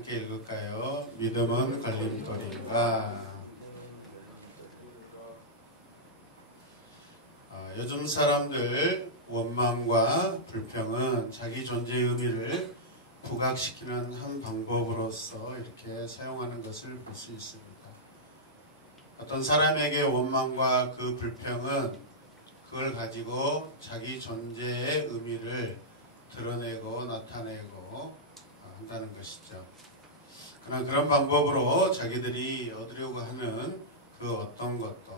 함께 읽을까요? 믿음은 걸림돌인가? 요즘 사람들 원망과 불평은 자기 존재의 의미를 부각시키는 한 방법으로서 이렇게 사용하는 것을 볼 수 있습니다. 어떤 사람에게 원망과 그 불평은 그걸 가지고 자기 존재의 의미를 드러내고 나타내고 한다는 것이죠. 그러나 그런 방법으로 자기들이 얻으려고 하는 그 어떤 것도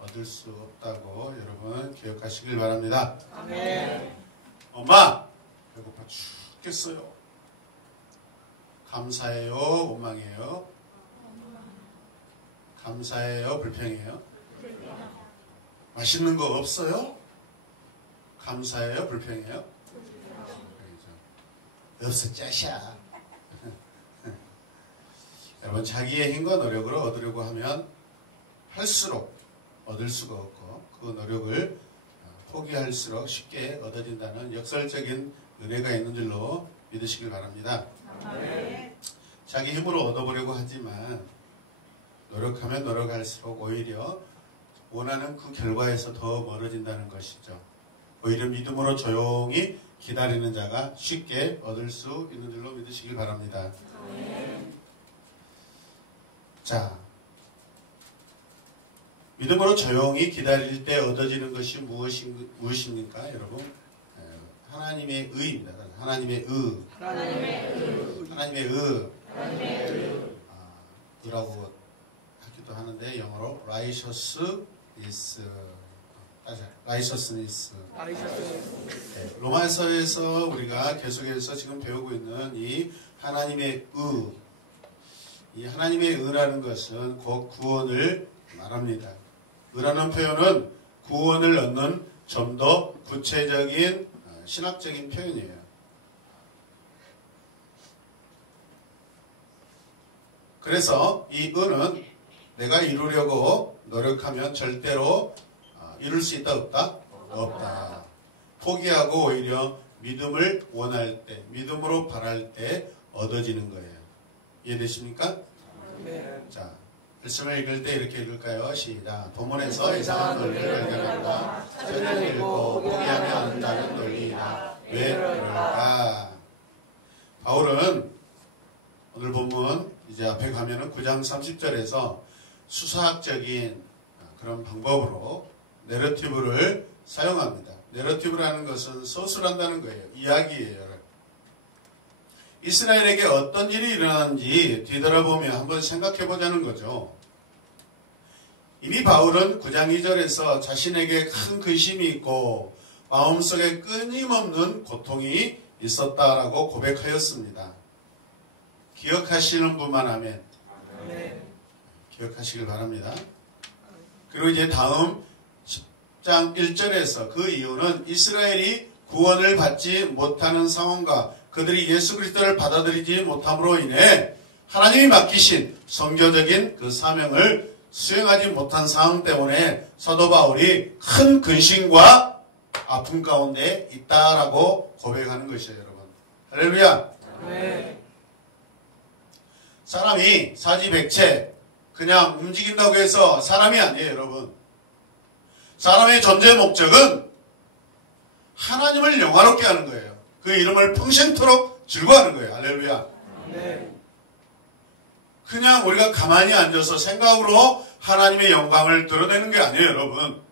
얻을 수 없다고 여러분 기억하시길 바랍니다. 아멘. 엄마 배고파 죽겠어요. 감사해요, 원망해요? 감사해요, 불평해요? 맛있는 거 없어요? 감사해요, 불평해요? 없어 짜샤. 여러분 자기의 힘과 노력으로 얻으려고 하면 할수록 얻을 수가 없고 그 노력을 포기할수록 쉽게 얻어진다는 역설적인 은혜가 있는 줄로 믿으시길 바랍니다. 아멘. 자기 힘으로 얻어보려고 하지만 노력하면 노력할수록 오히려 원하는 그 결과에서 더 멀어진다는 것이죠. 오히려 믿음으로 조용히 기다리는 자가 쉽게 얻을 수 있는 줄로 믿으시길 바랍니다. 아멘. 자, 믿음으로 조용히 기다릴 때 얻어지는 것이 무엇입니까, 여러분? 하나님의 의입니다. 하나님의 의. 하나님의 의. 의라고 하기도 하는데 영어로 righteousness. 로마서에서 우리가 계속해서 지금 배우고 있는 이 하나님의 의. 이 하나님의 의라는 것은 곧 구원을 말합니다. 의라는 표현은 구원을 얻는 좀 더 구체적인 신학적인 표현이에요. 그래서 이 의는 내가 이루려고 노력하면 절대로 이룰 수 있다 없다? 없다. 포기하고 오히려 믿음을 원할 때, 믿음으로 바랄 때 얻어지는 거예요. 이해되십니까? 네. 자, 말씀을 읽을 때 이렇게 읽을까요? 시작. 본문에서 이상한 논리를 발견한다. 찾으면 읽고 포기하면 얻는다는 논리이다. 왜 그럴까? 바울은 오늘 본문 이제 앞에 가면은 9장 30절에서 수사학적인 그런 방법으로 내러티브를 사용합니다. 내러티브라는 것은 서술한다는 거예요. 이야기예요. 이스라엘에게 어떤 일이 일어났는지 뒤돌아보며 한번 생각해 보자는 거죠. 이미 바울은 9장 2절에서 자신에게 큰 근심이 있고 마음속에 끊임없는 고통이 있었다라고 고백하였습니다. 기억하시는 분만 하면 기억하시길 바랍니다. 그리고 이제 다음 10장 1절에서 그 이유는 이스라엘이 구원을 받지 못하는 상황과 그들이 예수 그리스도를 받아들이지 못함으로 인해 하나님이 맡기신 선교적인 그 사명을 수행하지 못한 상황 때문에 사도 바울이 큰 근심과 아픔 가운데 있다라고 고백하는 것이에요, 여러분. 할렐루야. 네. 사람이 사지백체 그냥 움직인다고 해서 사람이 아니에요, 여러분. 사람의 존재 목적은 하나님을 영화롭게 하는 거예요. 그 이름을 평생토록 즐거워하는 거예요. 할렐루야. 네. 그냥 우리가 가만히 앉아서 생각으로 하나님의 영광을 드러내는 게 아니에요, 여러분.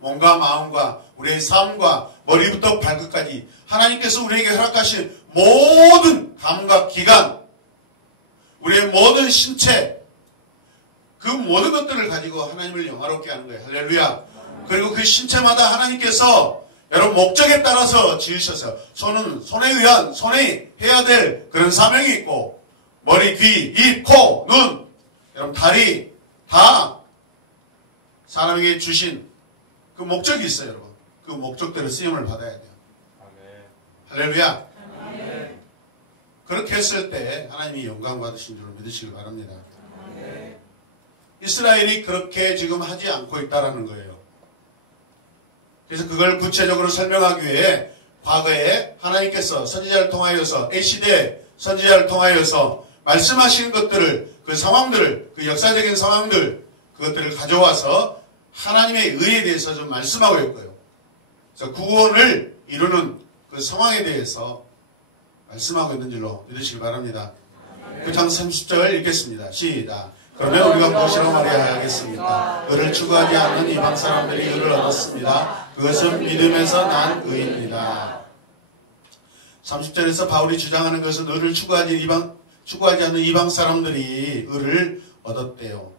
몸과 마음과 우리의 삶과 머리부터 발끝까지 하나님께서 우리에게 허락하신 모든 감각, 기관, 우리의 모든 신체, 그 모든 것들을 가지고 하나님을 영화롭게 하는 거예요. 할렐루야. 그리고 그 신체마다 하나님께서 여러분 목적에 따라서 지으셔서 손은 손에 의한 손에 해야 될 그런 사명이 있고 머리, 귀, 입, 코, 눈, 여러분 다리 다 사람에게 주신 그 목적이 있어요, 여러분. 그 목적대로 쓰임을 받아야 돼요. 할렐루야. 그렇게 했을 때 하나님이 영광 받으신 줄을 믿으시길 바랍니다. 이스라엘이 그렇게 지금 하지 않고 있다라는 거예요. 그래서 그걸 구체적으로 설명하기 위해 과거에 하나님께서 선지자를 통하여서 A시대에 선지자를 통하여서 말씀하신 것들을, 그 상황들을, 그 역사적인 상황들, 그것들을 가져와서 하나님의 의에 대해서 좀 말씀하고 있고요. 그래서 구원을 이루는 그 상황에 대해서 말씀하고 있는 줄로 믿으시기 바랍니다. 9장 30절 읽겠습니다. 시작. 그러면 우리가 무엇이라고 말해야 하겠습니까? 의를 추구하지 않는 이방 사람들이 의를 얻었습니다. 그것은 믿음에서 난 의입니다. 30절에서 바울이 주장하는 것은 의를 추구하지 않는 이방 사람들이 의를 얻었대요.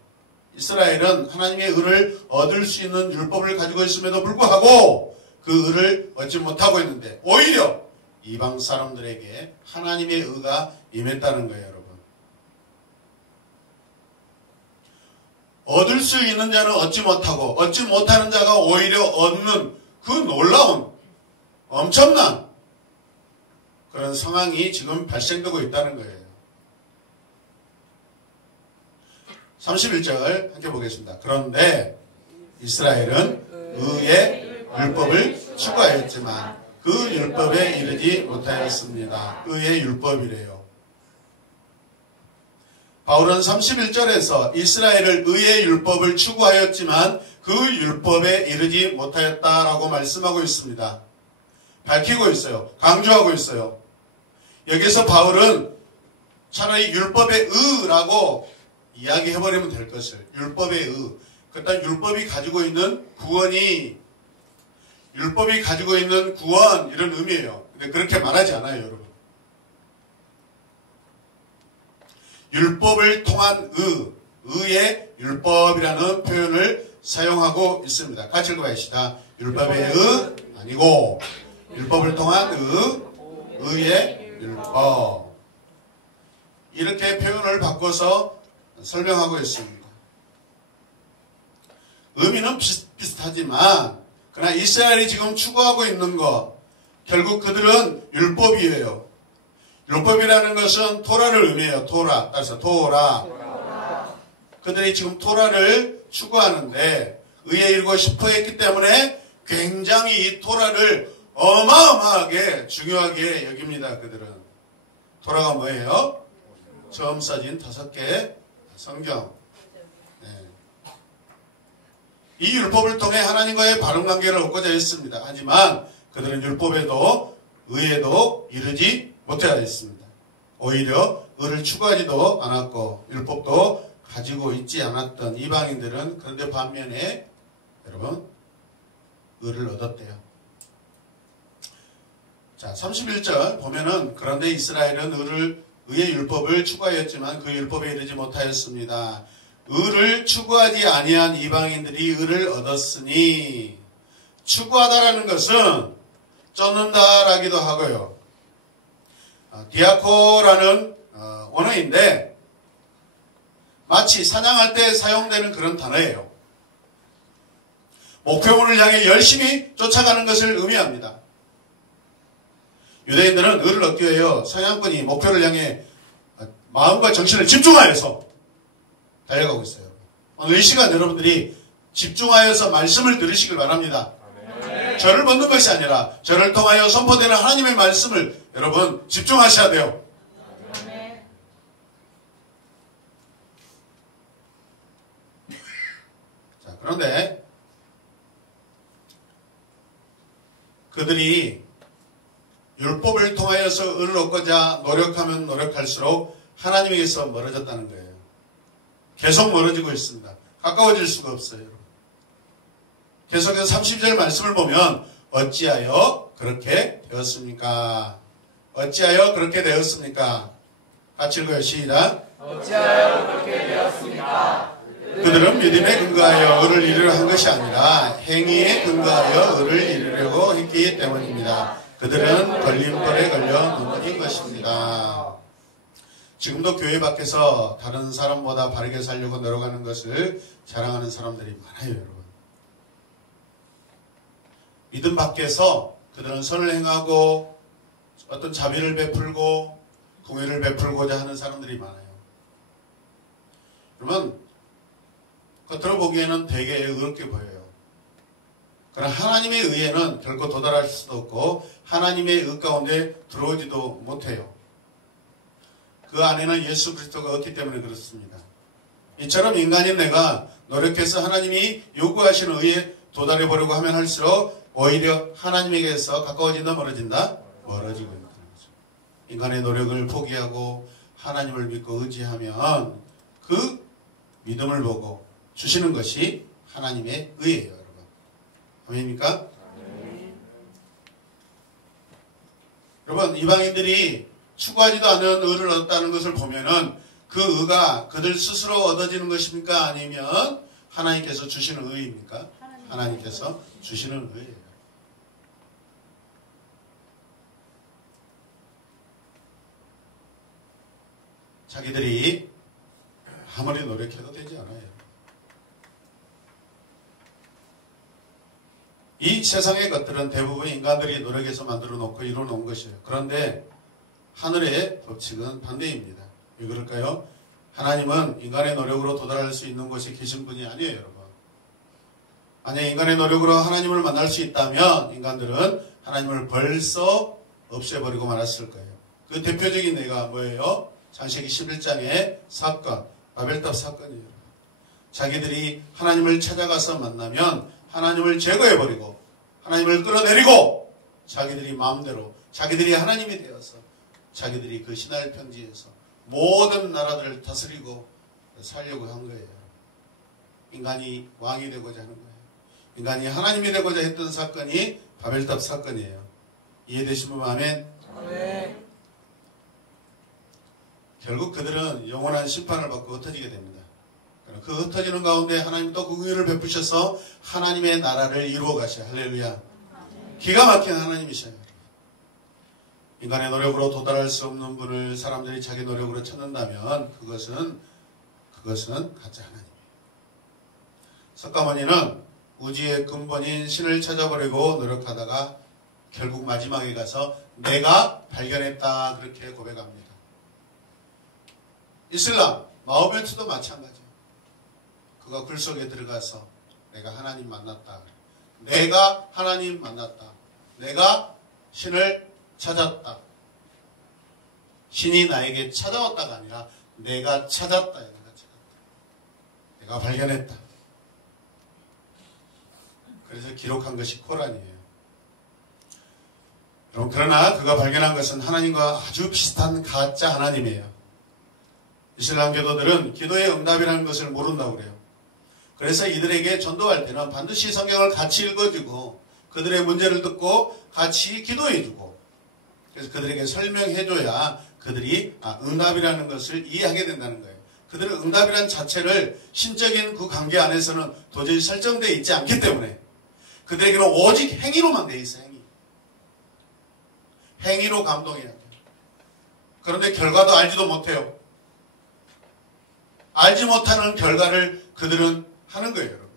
이스라엘은 하나님의 의를 얻을 수 있는 율법을 가지고 있음에도 불구하고 그 의를 얻지 못하고 있는데 오히려 이방 사람들에게 하나님의 의가 임했다는 거예요, 여러분. 얻을 수 있는 자는 얻지 못하고 얻지 못하는 자가 오히려 얻는 그 놀라운 엄청난 그런 상황이 지금 발생되고 있다는 거예요. 31절 함께 보겠습니다. 그런데 이스라엘은 의의 율법을 추구하였지만 그 율법에 이르지 못하였습니다. 의의 율법이래요. 바울은 31절에서 이스라엘을 의의 율법을 추구하였지만 그 율법에 이르지 못하였다라고 말씀하고 있습니다. 밝히고 있어요. 강조하고 있어요. 여기서 바울은 차라리 율법의 의라고 이야기해버리면 될 것을, 율법의 의, 그렇다면 율법이 가지고 있는 구원이, 율법이 가지고 있는 구원, 이런 의미예요. 근데 그렇게 말하지 않아요, 여러분. 율법을 통한 의의 율법이라는 표현을 사용하고 있습니다. 같이 읽어봅시다. 율법의 의 아니고 율법을 통한 의의 율법. 이렇게 표현을 바꿔서 설명하고 있습니다. 의미는 비슷하지만 그러나 이스라엘이 지금 추구하고 있는 것, 결국 그들은 율법이에요. 율법이라는 것은 토라를 의미해요. 토라. 따라서 토라. 그들이 지금 토라를 추구하는데 의에 이르고 싶어 했기 때문에 굉장히 이 토라를 어마어마하게 중요하게 여깁니다. 그들은. 토라가 뭐예요? 처음 써진 5개 성경. 네. 이 율법을 통해 하나님과의 바른 관계를 얻고자 했습니다. 하지만 그들은 율법에도 의에도 이르지 못하였습니다. 오히려 의를 추구하지도 않았고 율법도 가지고 있지 않았던 이방인들은 그런데 반면에 여러분 의를 얻었대요. 자, 31절 보면은 그런데 이스라엘은 의의 율법을 추구하였지만 그 율법에 이르지 못하였습니다. 의를 추구하지 아니한 이방인들이 의를 얻었으니, 추구하다라는 것은 쫓는다라기도 하고요. 디아코라는 원어인데 마치 사냥할 때 사용되는 그런 단어예요. 목표물을 향해 열심히 쫓아가는 것을 의미합니다. 유대인들은 의를 얻기 위하여 사냥꾼이 목표를 향해 마음과 정신을 집중하여서 달려가고 있어요. 오늘 이 시간 여러분들이 집중하여서 말씀을 들으시길 바랍니다. 저를 보는 것이 아니라 저를 통하여 선포되는 하나님의 말씀을 여러분 집중하셔야 돼요. 자, 그런데 그들이 율법을 통하여서 의를 얻고자 노력하면 노력할수록 하나님에게서 멀어졌다는 거예요. 계속 멀어지고 있습니다. 가까워질 수가 없어요. 계속해서 30절 말씀을 보면 어찌하여 그렇게 되었습니까? 어찌하여 그렇게 되었습니까? 같이 읽어요. 시작. 어찌하여 그렇게 되었습니까? 그들은 믿음에 근거하여 의를 이루려 한 것이 아니라 행위에 근거하여 의를 이루려고 했기 때문입니다. 그들은 걸림돌에 걸려 넘어진 것입니다. 지금도 교회 밖에서 다른 사람보다 바르게 살려고 노력하는 것을 자랑하는 사람들이 많아요, 여러분. 믿음 밖에서 그들은 선을 행하고 어떤 자비를 베풀고 공의를 베풀고자 하는 사람들이 많아요. 그러면 겉으로 보기에는 되게 의롭게 보여요. 그러나 하나님의 의에는 결코 도달할 수도 없고 하나님의 의 가운데 들어오지도 못해요. 그 안에는 예수 그리스도가 없기 때문에 그렇습니다. 이처럼 인간인 내가 노력해서 하나님이 요구하시는 의에 도달해 보려고 하면 할수록 오히려 하나님에게서 가까워진다 멀어진다? 멀어지고 있다는 거죠. 인간의 노력을 포기하고 하나님을 믿고 의지하면 그 믿음을 보고 주시는 것이 하나님의 의예요, 여러분. 아멘입니까? 여러분, 이방인들이 추구하지도 않은 의를 얻었다는 것을 보면은 그 의가 그들 스스로 얻어지는 것입니까? 아니면 하나님께서 주시는 의입니까? 하나님께서 주시는 의예요. 자기들이 아무리 노력해도 되지 않아요. 이 세상의 것들은 대부분 인간들이 노력해서 만들어 놓고 이루어 놓은 것이에요. 그런데 하늘의 법칙은 반대입니다. 왜 그럴까요? 하나님은 인간의 노력으로 도달할 수 있는 곳에 계신 분이 아니에요, 여러분. 만약 인간의 노력으로 하나님을 만날 수 있다면 인간들은 하나님을 벌써 없애버리고 말았을 거예요. 그 대표적인 예가 뭐예요? 창세기 11장의 사건, 바벨탑 사건이에요. 자기들이 하나님을 찾아가서 만나면 하나님을 제거해버리고 하나님을 끌어내리고 자기들이 마음대로 자기들이 하나님이 되어서 자기들이 그 시나이 편지에서 모든 나라들을 다스리고 살려고 한 거예요. 인간이 왕이 되고자 하는 거예요. 인간이 하나님이 되고자 했던 사건이 바벨탑 사건이에요. 이해되시면 아멘? 아멘. 결국 그들은 영원한 심판을 받고 흩어지게 됩니다. 그 흩어지는 가운데 하나님 또 그 은혜를 베푸셔서 하나님의 나라를 이루어 가셔. 할렐루야. 기가 막힌 하나님이셔요. 인간의 노력으로 도달할 수 없는 분을 사람들이 자기 노력으로 찾는다면 그것은 가짜 하나님이에요. 석가모니는 우주의 근본인 신을 찾아보려고 노력하다가 결국 마지막에 가서 내가 발견했다 그렇게 고백합니다. 이슬람, 마호메트도 마찬가지예요. 그가 굴 속에 들어가서 내가 하나님 만났다. 내가 하나님 만났다. 내가 신을 찾았다. 신이 나에게 찾아왔다가 아니라 내가 찾았다. 내가 발견했다. 그래서 기록한 것이 코란이에요. 여러분, 그러나 그가 발견한 것은 하나님과 아주 비슷한 가짜 하나님이에요. 이슬람 교도들은 기도의 응답이라는 것을 모른다고 그래요. 그래서 이들에게 전도할 때는 반드시 성경을 같이 읽어주고 그들의 문제를 듣고 같이 기도해주고 그래서 그들에게 설명해줘야 그들이 응답이라는 것을 이해하게 된다는 거예요. 그들은 응답이라는 자체를 신적인 그 관계 안에서는 도저히 설정되어 있지 않기 때문에 그들에게는 오직 행위로만 되어 있어요. 행위로 감동해야 돼요. 그런데 결과도 알지도 못해요. 알지 못하는 결과를 그들은 하는 거예요, 여러분.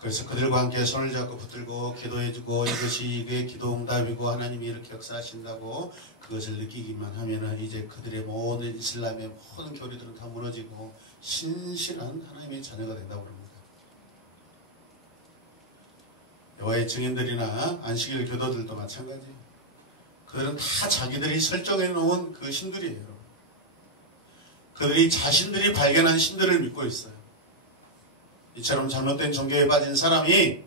그래서 그들과 함께 손을 잡고 붙들고 기도해주고 이게 기도응답이고 하나님이 이렇게 역사하신다고 그것을 느끼기만 하면은 이제 그들의 모든 이슬람의 모든 교리들은 다 무너지고 신실한 하나님의 자녀가 된다고 그럽니다. 여호와의 증인들이나 안식일 교도들도 마찬가지예요. 그들은 다 자기들이 설정해 놓은 그 신들이에요. 그들이 자신들이 발견한 신들을 믿고 있어요. 이처럼 잘못된 종교에 빠진 사람이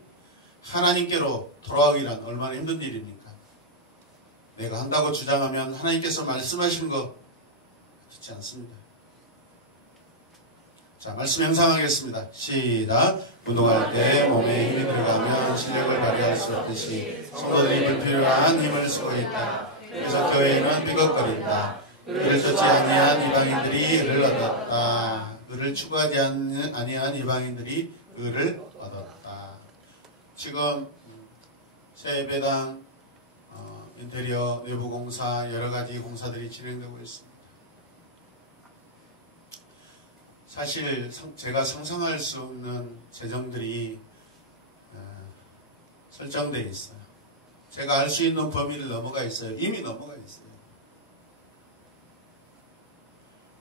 하나님께로 돌아오기란 얼마나 힘든 일입니까? 내가 한다고 주장하면 하나님께서 말씀하시는 거 듣지 않습니다. 자, 말씀 형상하겠습니다. 시작. 운동할 때 몸에 힘이 들어가면 실력을 발휘할 수 없듯이 성도들이 불필요한 힘을 쓰고 있다. 그래서 교회는 삐걱거린다. 그를 쫓지 아니한 이방인들이 의를 얻었다. 의를 추구하지 아니한 이방인들이 의를 얻었다. 지금 새 예배당 인테리어 내부 공사 여러 가지 공사들이 진행되고 있습니다. 사실 제가 상상할 수 없는 재정들이 설정되어 있어요. 제가 알 수 있는 범위를 넘어가 있어요. 이미 넘어가 있어요.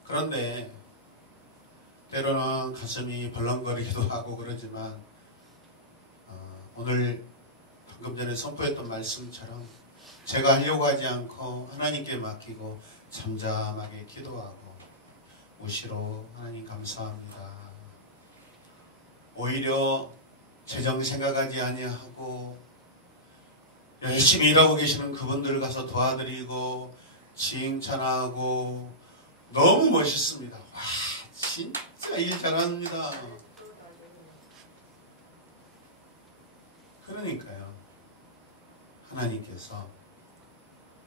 그런데 때로는 가슴이 벌렁거리기도 하고 그러지만 오늘 방금 전에 선포했던 말씀처럼 제가 하려고 하지 않고 하나님께 맡기고 잠잠하게 기도하고 무시로 하나님 감사합니다. 오히려 재정 생각하지 아니하고 열심히 일하고 계시는 그분들 가서 도와드리고 칭찬하고 너무 멋있습니다. 와, 진짜 일 잘합니다. 그러니까요. 하나님께서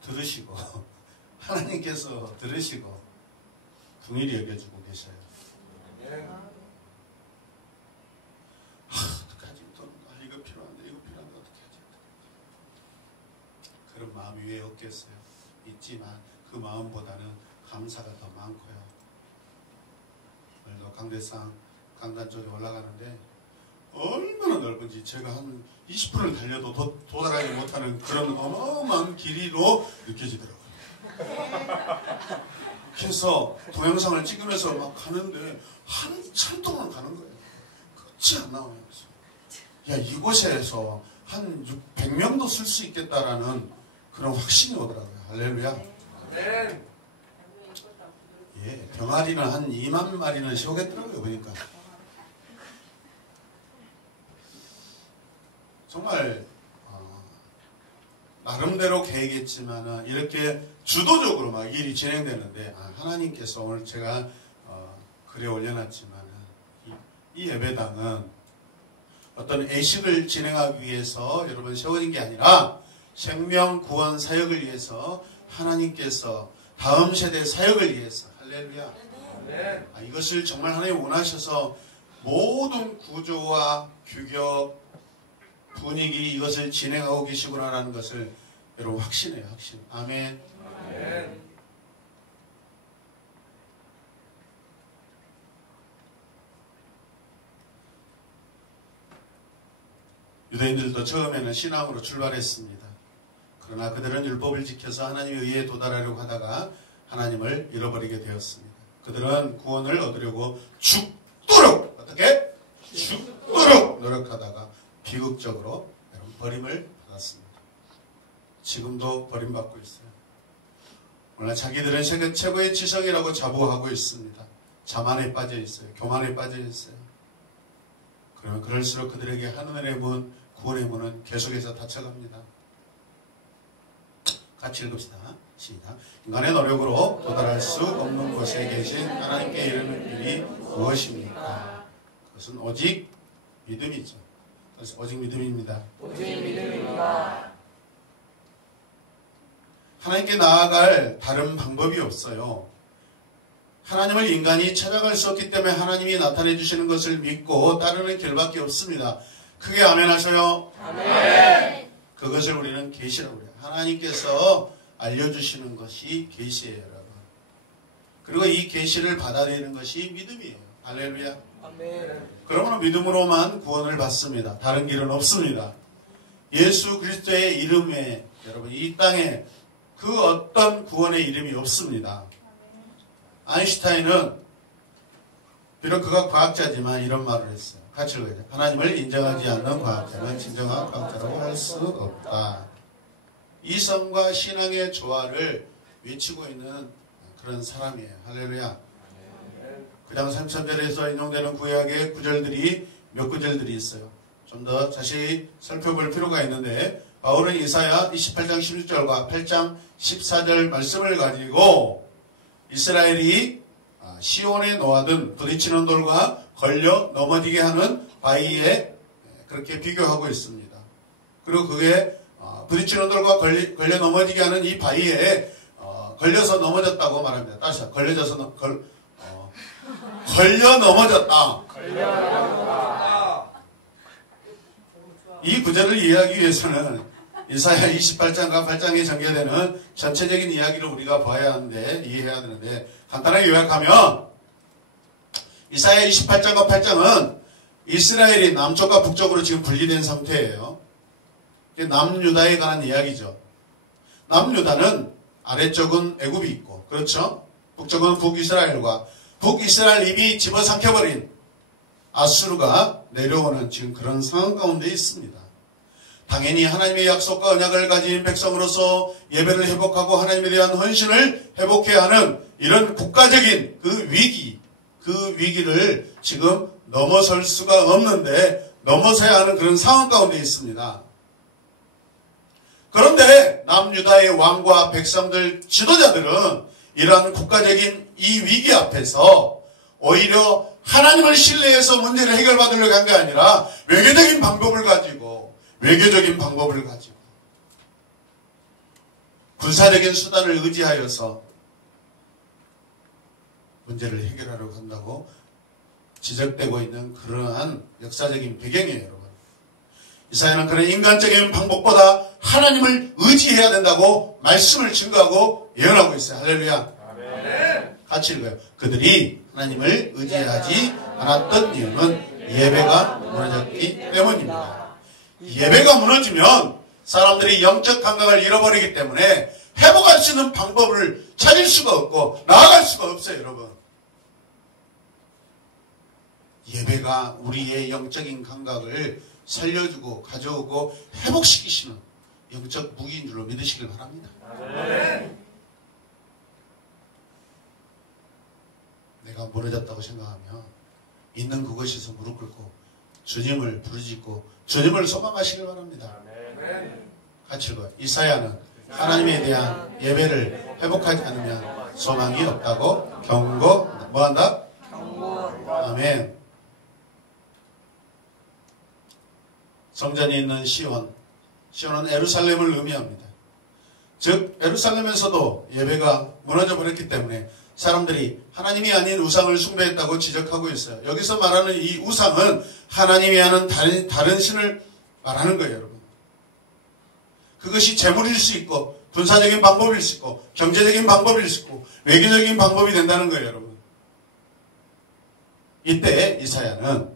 들으시고 하나님께서 들으시고 긍휼히 여겨주고 계셔요. 어떡하지? 이거 필요한데 이거 필요한데 어떻게 하지? 그런 마음이 왜 없겠어요? 있지만 그 마음보다는 감사가 더 많고요. 오늘도 강대상 강단 쪽에 올라가는데 얼마나 넓은지 제가 한 20분을 달려도 도달하지 못하는 그런 어마어마한 길이로 느껴지더라고요. 그래서 동영상을 찍으면서 막 가는데 한참 동안 가는 거예요. 끝이 안 나와요. 야, 이곳에서 한 100명도 쓸 수 있겠다라는 그런 확신이 오더라고요. 할렐루야. 예, 병아리는 한 2만 마리는 씌우겠더라고요. 보니까. 정말 나름대로 계획했지만 이렇게 주도적으로 막 일이 진행되는데 하나님께서 오늘 제가 글에 올려놨지만 이 예배당은 어떤 애식을 진행하기 위해서 여러분 세워진 게 아니라 생명 구원 사역을 위해서 하나님께서 다음 세대 사역을 위해서 할렐루야. 이것을 정말 하나님 원하셔서 모든 구조와 규격 분위기 이것을 진행하고 계시구나라는 것을 여러분 확신해요. 확신. 아멘. 아멘. 유대인들도 처음에는 신앙으로 출발했습니다. 그러나 그들은 율법을 지켜서 하나님의 의에 도달하려고 하다가 하나님을 잃어버리게 되었습니다. 그들은 구원을 얻으려고 죽도록 어떻게? 죽도록 노력하다가 비극적으로 버림을 받았습니다. 지금도 버림받고 있어요. 물론 자기들은 세계 최고의 지성이라고 자부하고 있습니다. 자만에 빠져 있어요. 교만에 빠져 있어요. 그러면 그럴수록 그들에게 하늘의 문, 구원의 문은 계속해서 닫혀갑니다. 같이 읽읍시다. 시작. 인간의 노력으로 도달할 수 없는 곳에 계신 하나님께 이르는 일이 무엇입니까? 그것은 오직 믿음이죠. 그래서 오직 믿음입니다. 오직 믿음입니다. 하나님께 나아갈 다른 방법이 없어요. 하나님을 인간이 찾아갈 수 없기 때문에 하나님이 나타내 주시는 것을 믿고 따르는 길밖에 없습니다. 크게 아멘 하셔요. 아멘. 그것을 우리는 계시라고 해요. 하나님께서 알려주시는 것이 계시예요, 여러분. 그리고 이 계시를 받아들이는 것이 믿음이에요. 할렐루야. 아멘. 그러면 믿음으로만 구원을 받습니다. 다른 길은 없습니다. 예수 그리스도의 이름에 여러분 이 땅에 그 어떤 구원의 이름이 없습니다. 아인슈타인은 비록 그가 과학자지만 이런 말을 했어요. 같이 읽어야 돼요. 하나님을 인정하지 않는 과학자는 진정한 과학자라고 할 수 없다. 이성과 신앙의 조화를 외치고 있는 그런 사람이에요. 할렐루야. 그 장 3절에서 인용되는 구약의 구절들이 몇 구절들이 있어요. 좀 더 자세히 살펴볼 필요가 있는데 바울은 이사야 28장 16절과 8장 14절 말씀을 가지고 이스라엘이 시온에 놓아둔 부딪히는 돌과 걸려 넘어지게 하는 바위에 그렇게 비교하고 있습니다. 그리고 그게 부딪히는 돌과 걸려 넘어지게 하는 이 바위에 걸려서 넘어졌다고 말합니다. 다시 걸려 넘어졌다. 이 구절을 이해하기 위해서는 이사야 28장과 8장에 전개되는 전체적인 이야기를 우리가 봐야 하는데 이해해야 되는데 간단하게 요약하면 이사야 28장과 8장은 이스라엘이 남쪽과 북쪽으로 지금 분리된 상태예요. 남유다에 관한 이야기죠. 남유다는 아래쪽은 애굽이 있고 그렇죠? 북쪽은 북이스라엘과 북이스라엘 입이 집어삼켜버린 아수르가 내려오는 지금 그런 상황 가운데 있습니다. 당연히 하나님의 약속과 언약을 가진 백성으로서 예배를 회복하고 하나님에 대한 헌신을 회복해야 하는 이런 국가적인 그 위기를 지금 넘어설 수가 없는데 넘어서야 하는 그런 상황 가운데 있습니다. 그런데 남유다의 왕과 백성들 지도자들은 이러한 국가적인 이 위기 앞에서 오히려 하나님을 신뢰해서 문제를 해결받으려고 한 게 아니라 외교적인 방법을 가지고 군사적인 수단을 의지하여서 문제를 해결하려고 한다고 지적되고 있는 그러한 역사적인 배경이에요, 여러분. 이사야는 그런 인간적인 방법보다 하나님을 의지해야 된다고 말씀을 증거하고 예언하고 있어요. 할렐루야. 아멘. 같이 읽어요. 그들이 하나님을 의지하지 않았던 이유는 예배가 무너졌기 때문입니다. 예배가 무너지면 사람들이 영적 감각을 잃어버리기 때문에 회복할 수 있는 방법을 찾을 수가 없고 나아갈 수가 없어요, 여러분. 예배가 우리의 영적인 감각을 살려주고 가져오고 회복시키시는 영적 무기인 줄로 믿으시길 바랍니다. 아멘. 내가 무너졌다고 생각하면 있는 그것에서 무릎 꿇고 주님을 부르짖고 주님을 소망하시길 바랍니다. 아멘. 같이 읽어요. 이사야는 하나님에 대한 예배를 회복하지 않으면 소망이 없다고 뭐한다? 경고한다. 아멘. 성전이 있는 시온은 예루살렘을 의미합니다. 즉 예루살렘에서도 예배가 무너져 버렸기 때문에 사람들이 하나님이 아닌 우상을 숭배했다고 지적하고 있어요. 여기서 말하는 이 우상은 하나님이 하는 다른 신을 말하는 거예요, 여러분. 그것이 재물일 수 있고 군사적인 방법일 수 있고 경제적인 방법일 수 있고 외교적인 방법이 된다는 거예요, 여러분. 이때 이사야는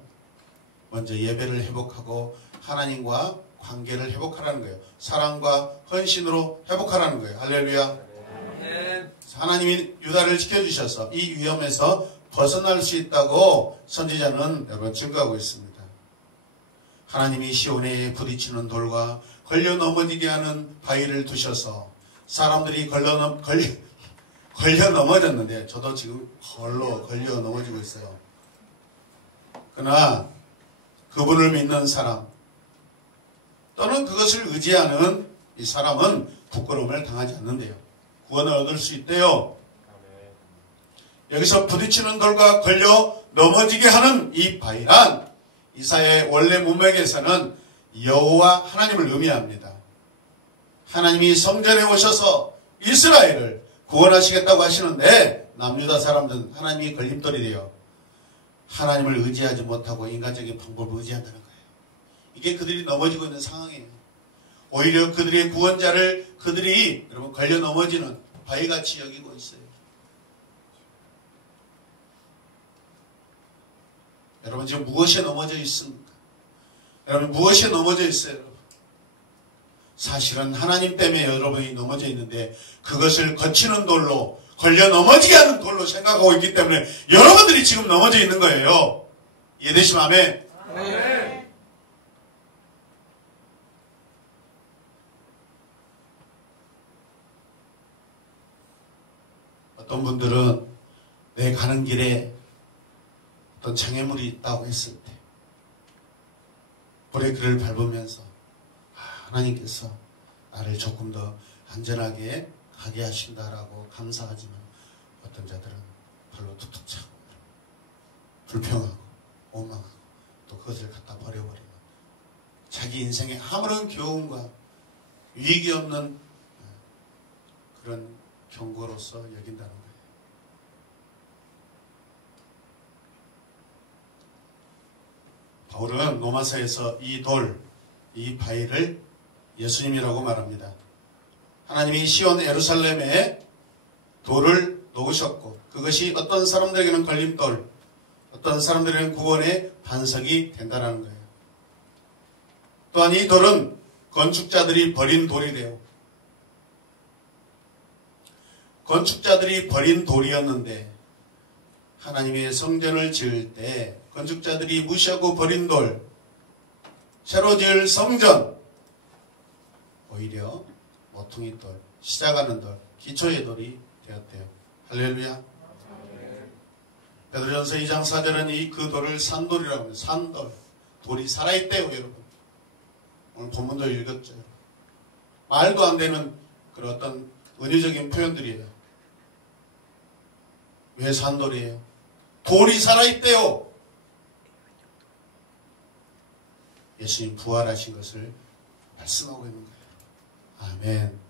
먼저 예배를 회복하고 하나님과 관계를 회복하라는 거예요. 사랑과 헌신으로 회복하라는 거예요. 할렐루야. 아멘. 하나님이 유다를 지켜주셔서 이 위험에서 벗어날 수 있다고 선지자는 여러분 증거하고 있습니다. 하나님이 시온에 부딪히는 돌과 걸려 넘어지게 하는 바위를 두셔서 사람들이 걸려 넘어졌는데 저도 지금 걸려 넘어지고 있어요. 그러나 그분을 믿는 사람 또는 그것을 의지하는 이 사람은 부끄러움을 당하지 않는데요. 구원을 얻을 수 있대요. 여기서 부딪히는 돌과 걸려 넘어지게 하는 이 바위란 이사야의 원래 문맥에서는 여호와 하나님을 의미합니다. 하나님이 성전에 오셔서 이스라엘을 구원하시겠다고 하시는데 남유다 사람들은 하나님이 걸림돌이 되어 하나님을 의지하지 못하고 인간적인 방법을 의지한다는 거예요. 이게 그들이 넘어지고 있는 상황이에요. 오히려 그들의 구원자를 그들이 여러분 걸려 넘어지는 바위같이 여기고 있어요. 여러분 지금 무엇에 넘어져 있습니까? 여러분 무엇에 넘어져 있어요? 여러분? 사실은 하나님 때문에 여러분이 넘어져 있는데 그것을 거치는 돌로 걸려 넘어지게 하는 돌로 생각하고 있기 때문에 여러분들이 지금 넘어져 있는 거예요. 이해되시면 아멘? 아멘. 어떤 분들은 내 가는 길에 어떤 장애물이 있다고 했을 때 브레이크를 밟으면서 하나님께서 나를 조금 더 안전하게 가게 하신다라고 감사하지만 어떤 자들은 발로 툭툭 차고 불평하고 원망하고 또 그것을 갖다 버려버리는 자기 인생에 아무런 교훈과 유익이 없는 그런 경고로서 여긴다는 거예요. 바울은 로마서에서 이 돌, 이 바위를 예수님이라고 말합니다. 하나님이 시온 예루살렘에 돌을 놓으셨고 그것이 어떤 사람들에게는 걸림돌, 어떤 사람들에게는 구원의 반석이 된다는 거예요. 또한 이 돌은 건축자들이 버린 돌이래요. 건축자들이 버린 돌이었는데 하나님의 성전을 지을 때 건축자들이 무시하고 버린 돌, 새로 지을 성전, 오히려 모퉁이 돌, 시작하는 돌, 기초의 돌이 되었대요. 할렐루야. 베드로전서 2장 4절은 그 돌을 산돌이라고 합니다. 산돌. 돌이 살아있대요, 여러분. 오늘 본문도 읽었죠. 말도 안 되는 그런 어떤 은유적인 표현들이에요. 왜 산돌이에요? 돌이 살아있대요. 예수님 부활하신 것을 말씀하고 있는 거예요. 아멘.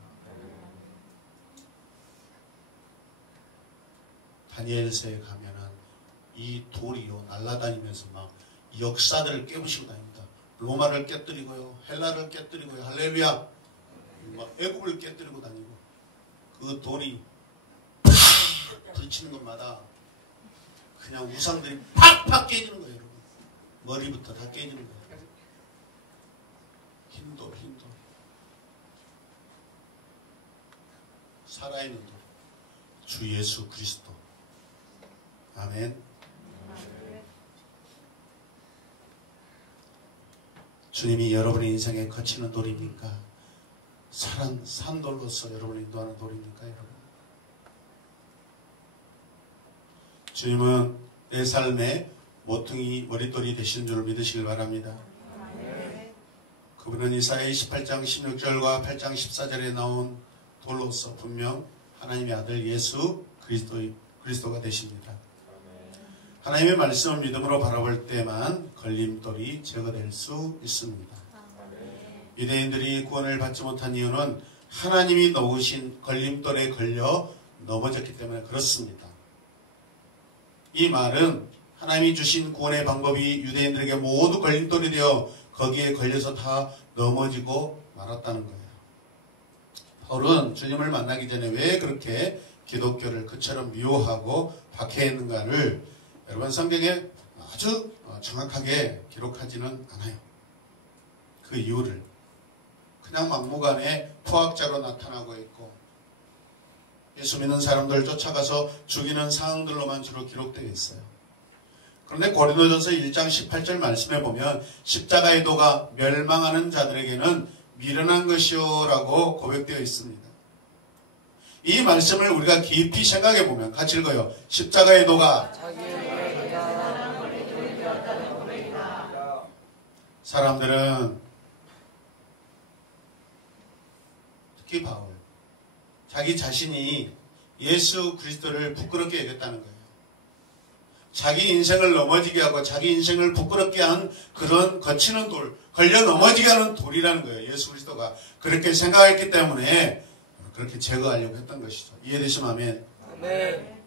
다니엘서에 가면은 이 돌이요 날아다니면서 막 역사들을 깨부시고 다닙니다. 로마를 깨뜨리고요, 헬라를 깨뜨리고요, 할렐루야. 막 애굽을 깨뜨리고 다니고 그 돌이 팍 부딪히는 것마다 그냥 우상들이 팍팍 깨지는 거예요, 여러분. 머리부터 다 깨지는 거예요. 흰돌. 살아있는 돌. 주 예수 그리스도. 아멘. 주님이 여러분의 인생에 거치는 돌입니까? 산돌로서 여러분을 인도하는 돌입니까, 여러분? 주님은 내 삶의 모퉁이 머릿돌이 되시는 줄 믿으시길 바랍니다. 그분은 이사야 28장 16절과 8장 14절에 나온 돌로서 분명 하나님의 아들 예수 그리스도가 되십니다. 하나님의 말씀을 믿음으로 바라볼 때만 걸림돌이 제거될 수 있습니다. 유대인들이 구원을 받지 못한 이유는 하나님이 놓으신 걸림돌에 걸려 넘어졌기 때문에 그렇습니다. 이 말은 하나님이 주신 구원의 방법이 유대인들에게 모두 걸림돌이 되어 거기에 걸려서 다 넘어지고 말았다는 거예요. 바울은 주님을 만나기 전에 왜 그렇게 기독교를 그처럼 미워하고 박해했는가를 여러분 성경에 아주 정확하게 기록하지는 않아요. 그 이유를 그냥 막무가내 포학자로 나타나고 있고 예수 믿는 사람들 쫓아가서 죽이는 상황들로만 주로 기록되어 있어요. 그런데 고린도전서 1장 18절 말씀에 보면 십자가의 도가 멸망하는 자들에게는 미련한 것이요 라고 고백되어 있습니다. 이 말씀을 우리가 깊이 생각해 보면 같이 읽어요. 십자가의 도가 사람들은 특히 바울 자기 자신이 예수 그리스도를 부끄럽게 여겼다는 거예요. 자기 인생을 넘어지게 하고 자기 인생을 부끄럽게 한 그런 거치는 돌, 걸려 넘어지게 하는 돌이라는 거예요. 예수 그리스도가 그렇게 생각했기 때문에 그렇게 제거하려고 했던 것이죠. 이해되시면 아멘. 네.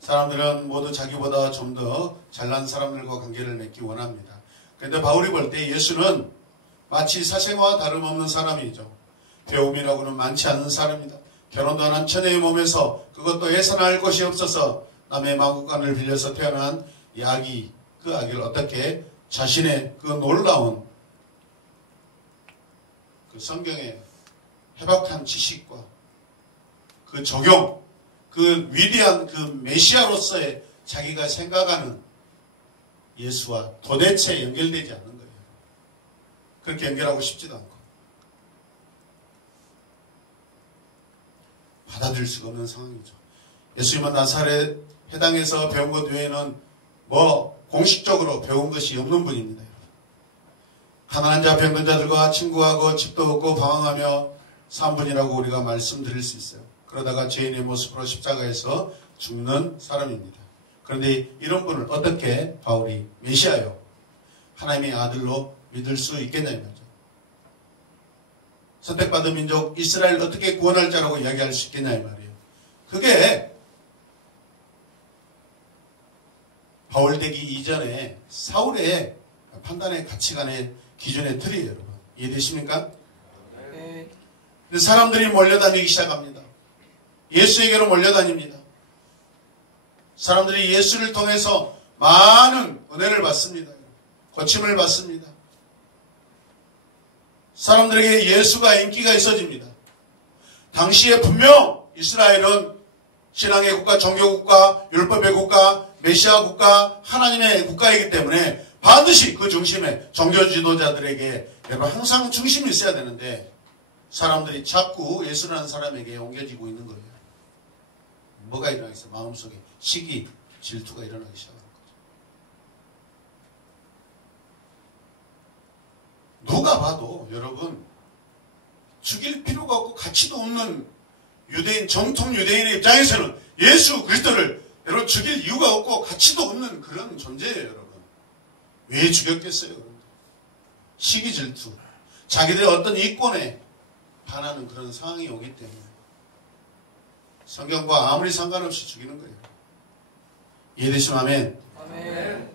사람들은 모두 자기보다 좀 더 잘난 사람들과 관계를 맺기 원합니다. 그런데 바울이 볼 때 예수는 마치 사생아와 다름없는 사람이죠. 배움이라고는 많지 않은 사람이다. 결혼도 안 한 처녀의 몸에서 그것도 해산할 것이 없어서 남의 마구간을 빌려서 태어난 이 아기, 그 아기를 어떻게 자신의 그 놀라운 그 성경의 해박한 지식과 그 적용, 그 위대한 그 메시아로서의 자기가 생각하는 예수와 도대체 연결되지 않는 거예요. 그렇게 연결하고 싶지도 않고 받아들일 수가 없는 상황이죠. 예수님은 나사렛 해당에서 배운 것 외에는 공식적으로 배운 것이 없는 분입니다. 가난한 자, 병든 자들과 친구하고 집도 없고 방황하며 산 분이라고 우리가 말씀드릴 수 있어요. 그러다가 죄인의 모습으로 십자가에서 죽는 사람입니다. 그런데 이런 분을 어떻게 바울이 메시아요, 하나님의 아들로 믿을 수 있겠냐 이거죠. 선택받은 민족 이스라엘을 어떻게 구원할 자라고 이야기할 수 있겠냐 이 말이에요. 그게 바울 되기 이전에 사울의 판단의 가치관의 기준의 틀이에요, 여러분. 이해되십니까? 네. 근데 사람들이 몰려다니기 시작합니다. 예수에게로 몰려다닙니다. 사람들이 예수를 통해서 많은 은혜를 받습니다. 고침을 받습니다. 사람들에게 예수가 인기가 있어집니다. 당시에 분명 이스라엘은 신앙의 국가, 종교국가, 율법의 국가, 메시아 국가, 하나님의 국가이기 때문에 반드시 그 중심에 종교 지도자들에게 여러분 항상 중심이 있어야 되는데 사람들이 자꾸 예수라는 사람에게 옮겨지고 있는 거예요. 뭐가 일어나겠어요? 마음속에 시기, 질투가 일어나기 시작하는 거죠. 누가 봐도 여러분 죽일 필요가 없고 가치도 없는 유대인, 정통 유대인의 입장에서는 예수 그리스도를 여러분 죽일 이유가 없고 가치도 없는 그런 존재예요. 여러분 왜 죽였겠어요? 시기 질투, 자기들의 어떤 이권에 반하는 그런 상황이 오기 때문에 성경과 아무리 상관없이 죽이는 거예요. 이해되시면 아멘. 아멘.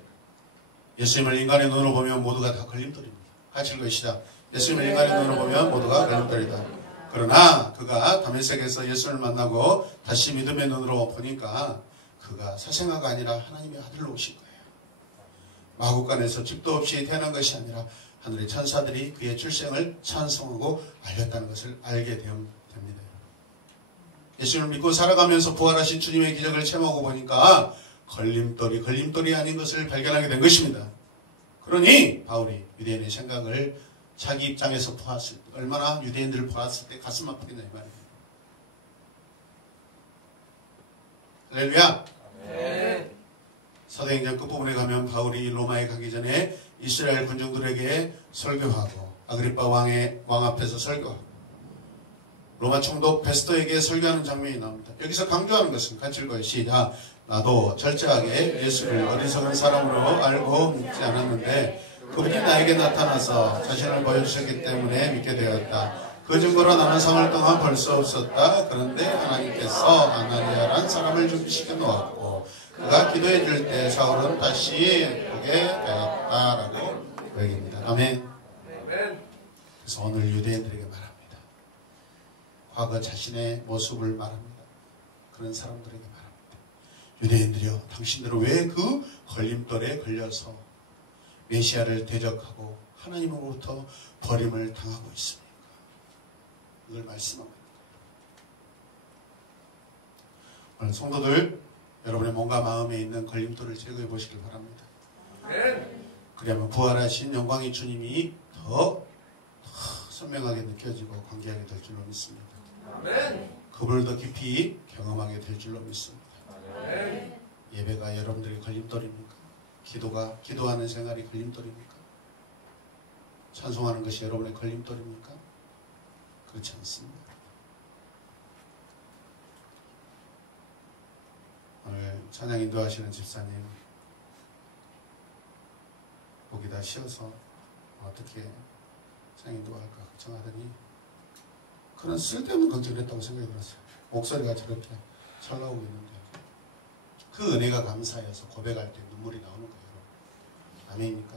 예수님을 인간의 눈으로 보면 모두가 다 걸림돌입니다. 같이 읽으시다. 예수님을 인간의 눈으로 보면 모두가 걸림돌이다. 그러나 그가 다메섹에서 예수를 만나고 다시 믿음의 눈으로 보니까 그가 사생아가 아니라 하나님의 아들로 오신 거예요. 마구간에서 집도 없이 태어난 것이 아니라 하늘의 천사들이 그의 출생을 찬송하고 알렸다는 것을 알게 됩니다. 예수님을 믿고 살아가면서 부활하신 주님의 기적을 체험하고 보니까 걸림돌이 아닌 것을 발견하게 된 것입니다. 그러니 바울이 유대인의 생각을 자기 입장에서 보았을 때, 얼마나 유대인들을 보았을 때 가슴 아프겠나 이 말이에요. 할렐루야. 네. 사도행전 끝부분에 가면 바울이 로마에 가기 전에 이스라엘 군중들에게 설교하고 아그리파 왕 앞에서 설교하고 로마 총독 베스토에게 설교하는 장면이 나옵니다. 여기서 강조하는 것은 같이 읽어요. 시작. 나도 철저하게 예수를 어리석은 사람으로 알고 믿지 않았는데 그분이 나에게 나타나서 자신을 보여주셨기 때문에 믿게 되었다. 그 증거로 나는 3월 동안 볼 수 없었다. 그런데 하나님께서 아나니아란 사람을 준비시켜 놓았고 그가 기도해 줄 때 사울은 다시 보게 되었다라고 고백입니다. 아멘. 그래서 오늘 유대인들에게 말합니다. 과거 자신의 모습을 말합니다. 그런 사람들에게 말합니다. 유대인들이여, 당신들은 왜 그 걸림돌에 걸려서 메시아를 대적하고 하나님으로부터 버림을 당하고 있습니까? 이걸 말씀합니다. 오늘 성도들, 여러분의 몸과 마음에 있는 걸림돌을 제거해 보시길 바랍니다. 그러면 부활하신 영광의 주님이 더 선명하게 느껴지고 관계하게 될 줄로 믿습니다. 그분을 더 깊이 경험하게 될 줄로 믿습니다. 예배가 여러분들의 걸림돌입니까? 기도하는 생활이 걸림돌입니까? 찬송하는 것이 여러분의 걸림돌입니까? 그렇지 않습니다. 오늘 찬양 인도하시는 집사님 목이 다 쉬어서 어떻게 찬양 인도할까 걱정하더니 그런 쓸데없는 걱정을 했다고 생각이 들었어요. 목소리가 저렇게 잘 나오고 있는데 그 은혜가 감사해서 고백할 때 눈물이 나오는 거예요. 아멘입니까?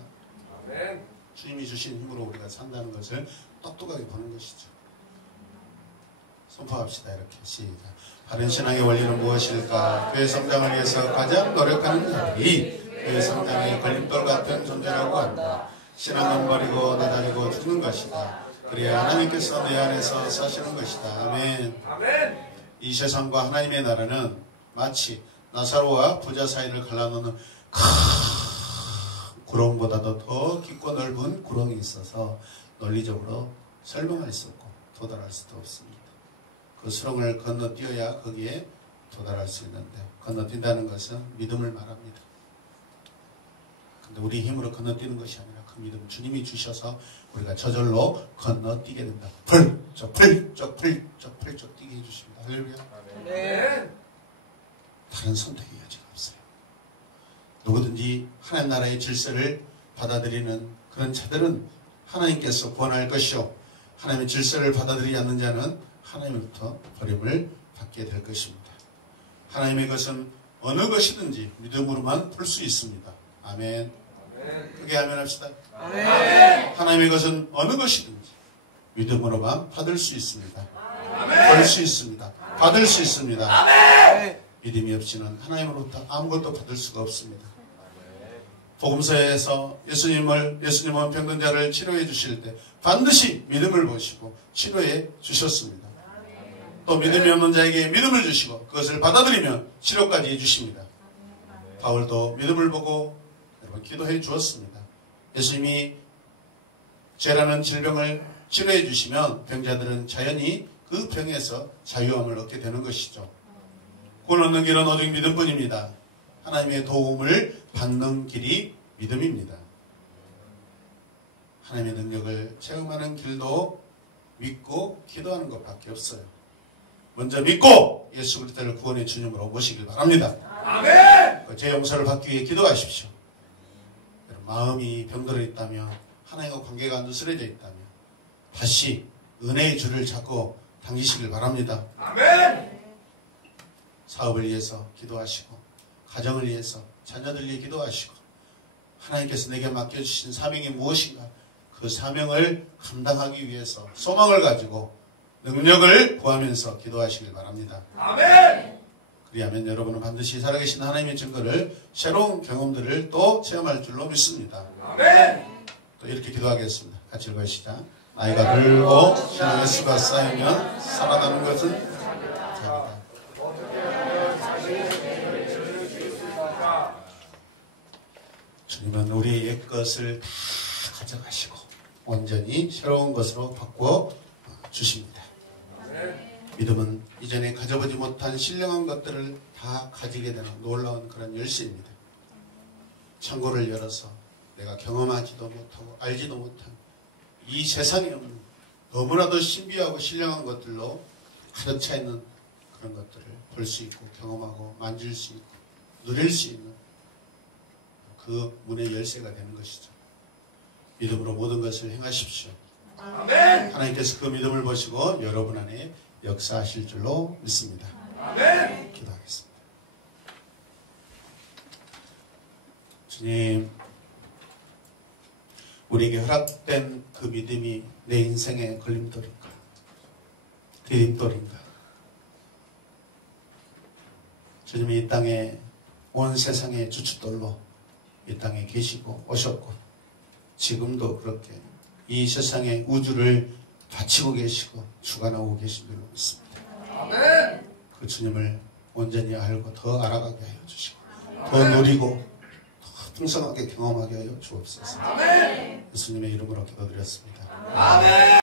아멘. 주님이 주신 힘으로 우리가 산다는 것을 똑똑하게 보는 것이죠. 선포합시다. 이렇게 시작. 바른 신앙의 원리는 무엇일까? 교회 성장을 위해서 가장 노력하는 자들이 교회 성장의 걸림돌 같은 존재라고 한다. 신앙은 버리고 나다니고 죽는 것이다. 그래야 하나님께서 내 안에서 사시는 것이다. 아멘. 이 세상과 하나님의 나라는 마치 나사로와 부자 사이를 갈라놓는 큰 구렁보다도 더 깊고 넓은 구렁이 있어서 논리적으로 설명할 수 없고 도달할 수도 없습니다. 그 수렁을 건너뛰어야 거기에 도달할 수 있는데 건너뛴다는 것은 믿음을 말합니다. 근데 우리 힘으로 건너뛰는 것이 아니라 그 믿음 주님이 주셔서 우리가 저절로 건너뛰게 된다. 펄쩍 뛰게 해주십니다. 할렐루야. 네. 다른 선택의 여지가 없어요. 누구든지 하나님 나라의 질서를 받아들이는 그런 자들은 하나님께서 구원할 것이요 하나님의 질서를 받아들이지 않는 자는 하나님으로부터 버림을 받게 될 것입니다. 하나님의 것은 어느 것이든지 믿음으로만 풀 수 있습니다. 아멘. 크게 아멘 합시다. 아멘. 하나님의 것은 어느 것이든지 믿음으로만 받을 수 있습니다. 벌 수 있습니다. 받을 수 있습니다. 아멘. 믿음이 없이는 하나님으로부터 아무것도 받을 수가 없습니다. 복음서에서 예수님은 병든 자를 치료해 주실 때 반드시 믿음을 보시고 치료해 주셨습니다. 또 믿음이 없는 자에게 믿음을 주시고 그것을 받아들이면 치료까지 해 주십니다. 바울도 믿음을 보고 여러분 기도해 주었습니다. 예수님이 죄라는 질병을 치료해 주시면 병자들은 자연히 그 병에서 자유함을 얻게 되는 것이죠. 구원 얻는 길은 오직 믿음뿐입니다. 하나님의 도움을 받는 길이 믿음입니다. 하나님의 능력을 체험하는 길도 믿고 기도하는 것밖에 없어요. 먼저 믿고 예수 그리스도를 구원의 주님으로 모시길 바랍니다. 아멘! 제 용서를 받기 위해 기도하십시오. 마음이 병들어 있다면, 하나님과 관계가 누스러져 있다면 다시 은혜의 줄을 잡고 당기시길 바랍니다. 아멘! 사업을 위해서 기도하시고, 가정을 위해서, 자녀들 위해 기도하시고, 하나님께서 내게 맡겨주신 사명이 무엇인가, 그 사명을 감당하기 위해서 소망을 가지고 능력을 구하면서 기도하시길 바랍니다. 아멘! 그리하면 여러분은 반드시 살아계신 하나님의 증거를, 새로운 경험들을 또 체험할 줄로 믿습니다. 아멘! 또 이렇게 기도하겠습니다. 같이 읽어시죠. 나이가 들고 신앙의 수가 쌓이면 살아가는 것은 자기다. 주님은 우리의 옛 것을 다 가져가시고 온전히 새로운 것으로 바꾸어 주십니다. 믿음은 이전에 가져보지 못한 신령한 것들을 다 가지게 되는 놀라운 그런 열쇠입니다. 창고를 열어서 내가 경험하지도 못하고 알지도 못한 이 세상에 없는 너무나도 신비하고 신령한 것들로 가득 차 있는 그런 것들을 볼 수 있고 경험하고 만질 수 있고 누릴 수 있는 그 문의 열쇠가 되는 것이죠. 믿음으로 모든 것을 행하십시오. 아멘! 하나님께서 그 믿음을 보시고 여러분 안에 역사하실 줄로 믿습니다. 아멘! 기도하겠습니다. 주님, 우리에게 허락된 그 믿음이 내 인생의 걸림돌인가, 디딤돌인가. 주님이 이 땅에, 온 세상의 주춧돌로 이 땅에 계시고 오셨고 지금도 그렇게 이 세상의 우주를 바치고 계시고 주관하고 계신 줄로 믿습니다. 아멘. 그 주님을 온전히 알고 더 알아가게 하여 주시고 더 누리고 더 풍성하게 경험하게 하여 주옵소서. 아멘. 예수님의 이름으로 기도드렸습니다. 아멘.